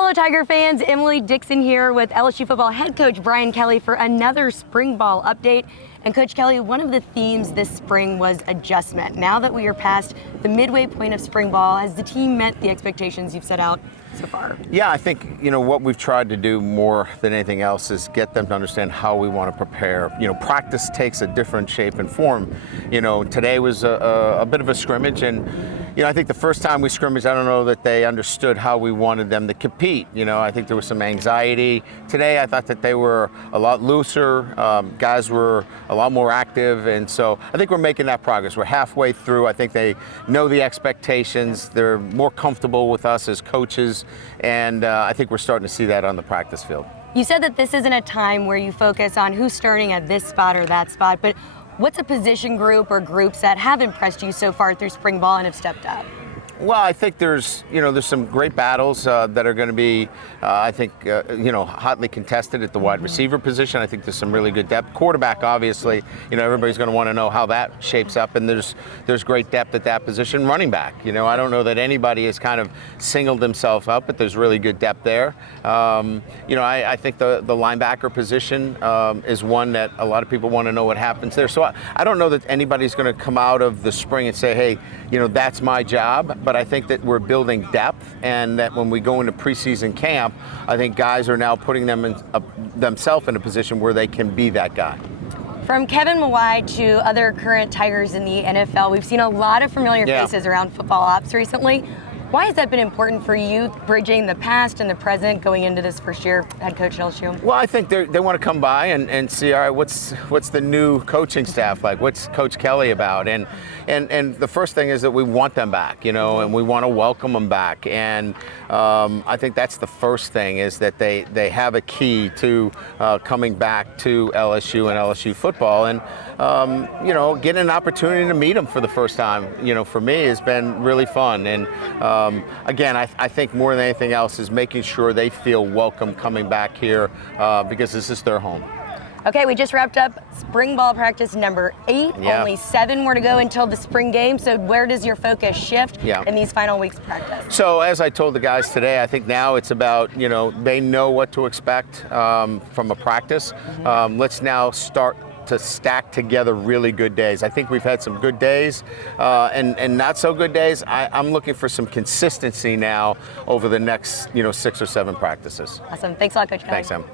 Hello, Tiger fans. Emily Dixon here with LSU football head coach Brian Kelly for another spring ball update. And Coach Kelly, one of the themes this spring was adjustment. Now that we are past the midway point of spring ball, has the team met the expectations you've set out so far? Yeah, I think, what we've tried to do more than anything else is get them to understand how we want to prepare. Practice takes a different shape and form. Today was a bit of a scrimmage, and I think the first time we scrimmaged, I don't know that they understood how we wanted them to compete. I think there was some anxiety. Today, I thought that they were a lot looser. Guys were a lot more active, and so I think we're making that progress. We're halfway through. I think they know the expectations. They're more comfortable with us as coaches, and I think we're starting to see that on the practice field. You said that this isn't a time where you focus on who's starting at this spot or that spot, but what's a position group or groups that have impressed you so far through spring ball and have stepped up? Well, I think there's some great battles that are going to be, hotly contested at the wide receiver position. I think there's some really good depth. Quarterback, obviously, everybody's going to want to know how that shapes up, and there's great depth at that position. Running back, I don't know that anybody has kind of singled himself up, but there's really good depth there. I think the linebacker position is one that a lot of people want to know what happens there. So I don't know that anybody's going to come out of the spring and say, hey, that's my job. But I think that we're building depth, and that when we go into preseason camp, I think guys are now putting themselves in a position where they can be that guy. From Kevin Mawai to other current Tigers in the NFL, we've seen a lot of familiar faces around football ops recently. Why has that been important for you, bridging the past and the present going into this first year head coach at LSU? Well, I think they want to come by and see, all right, what's the new coaching staff like? What's Coach Kelly about? And the first thing is that we want them back, and we want to welcome them back. And I think that's the first thing, is that they have a key to coming back to LSU and LSU football. And, getting an opportunity to meet them for the first time, for me has been really fun. And again, I think more than anything else is making sure they feel welcome coming back here because this is their home. Okay, we just wrapped up spring ball practice number 8. Yeah. Only 7 more to go until the spring game. So where does your focus shift in these final weeks of practice? So as I told the guys today, I think now it's about, they know what to expect from a practice. Let's now start to stack together really good days. I think we've had some good days and not so good days. I'm looking for some consistency now over the next 6 or 7 practices. Awesome. Thanks a lot, Coach Kelly. Thanks, Em.